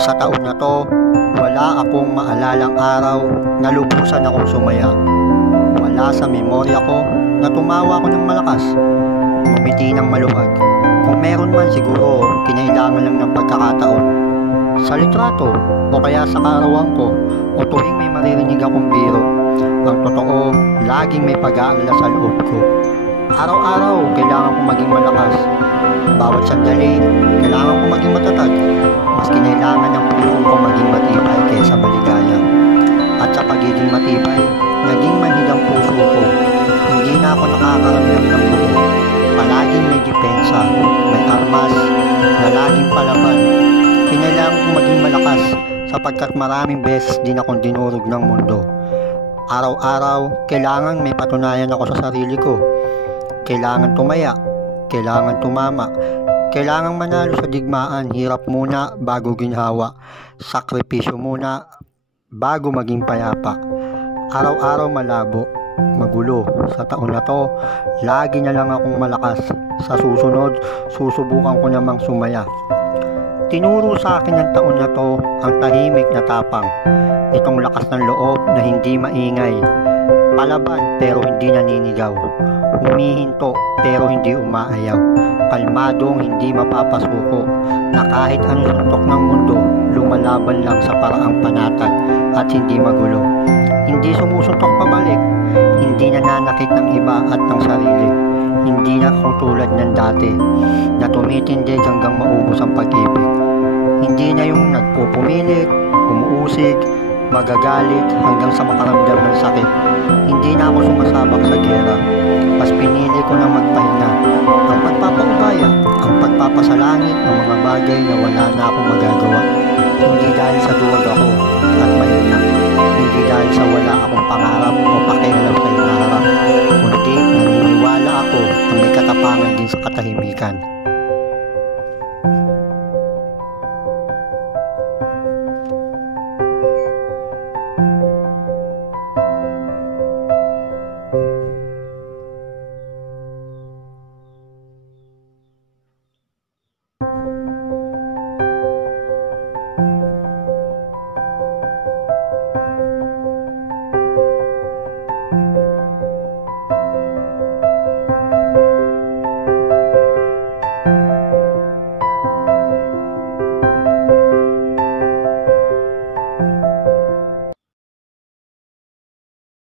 Sa taon na to, wala akong maalalang araw na lubusan akong sumaya. Wala sa memorya ko na tumawa ako ng malakas, ngumiti ng maluwag. Kung meron man siguro, kinailangan lang ng pagkakataon. Sa litrato o kaya sa kaarawan ko o tuwing may maririnig akong biro, ang totoo, laging may pag-aalala sa loob ko. Araw-araw, kailangan ko maging malakas. Bawat sandali, kailangan ko maging matatag. Mas kinailangan ng puso ko maging matibay kaysa maligaya. At sa pagiging matibay, naging manhid ang puso ko. Hindi na ako nakakaramdam ng buo. Palaging may depensa, may armas, na laging palaban. Kinailangan ko maging malakas sapagkat maraming beses din akong dinurog ng mundo. Araw-araw, kailangan may patunayan ako sa sarili ko. Kailangan tumaya, kailangan tumama, kailangan manalo sa digmaan. Hirap muna bago ginhawa, sakripisyo muna bago maging payapa. Araw-araw malabo, magulo. Sa taon na to, lagi na lang akong malakas. Sa susunod, susubukan ko namang sumaya. Tinuro sa akin ng taon na to ang tahimik na tapang. Itong lakas ng loob na hindi maingay. Palaban pero hindi naninigaw. Humihinto pero hindi umaayaw. Kalmadong hindi mapapasuko. Na kahit anong suntok ng mundo, lumalaban lang sa paraang panatag at hindi magulo. Hindi sumusuntok pabalik. Hindi nananakit ng iba at ng sarili. Hindi na tulad ng dati na tumitindig hanggang maubos ang pag-ibig. Hindi na yung nagpupumilit, umuusig, magagalit hanggang sa makaramdam ng sakit. Hindi na ako sumasabak sa gera. Mas pinili ko na magpahinga. Ang pagpapaubaya, ang pagpapasalangit ng mga bagay na wala na akong magagawa. Hindi dahil sa duwag ako at mahina. Hindi dahil sa wala akong pangarap o pakialam sa hinaharap. Kundi naniniwala ako na may katapangan din sa katahimikan.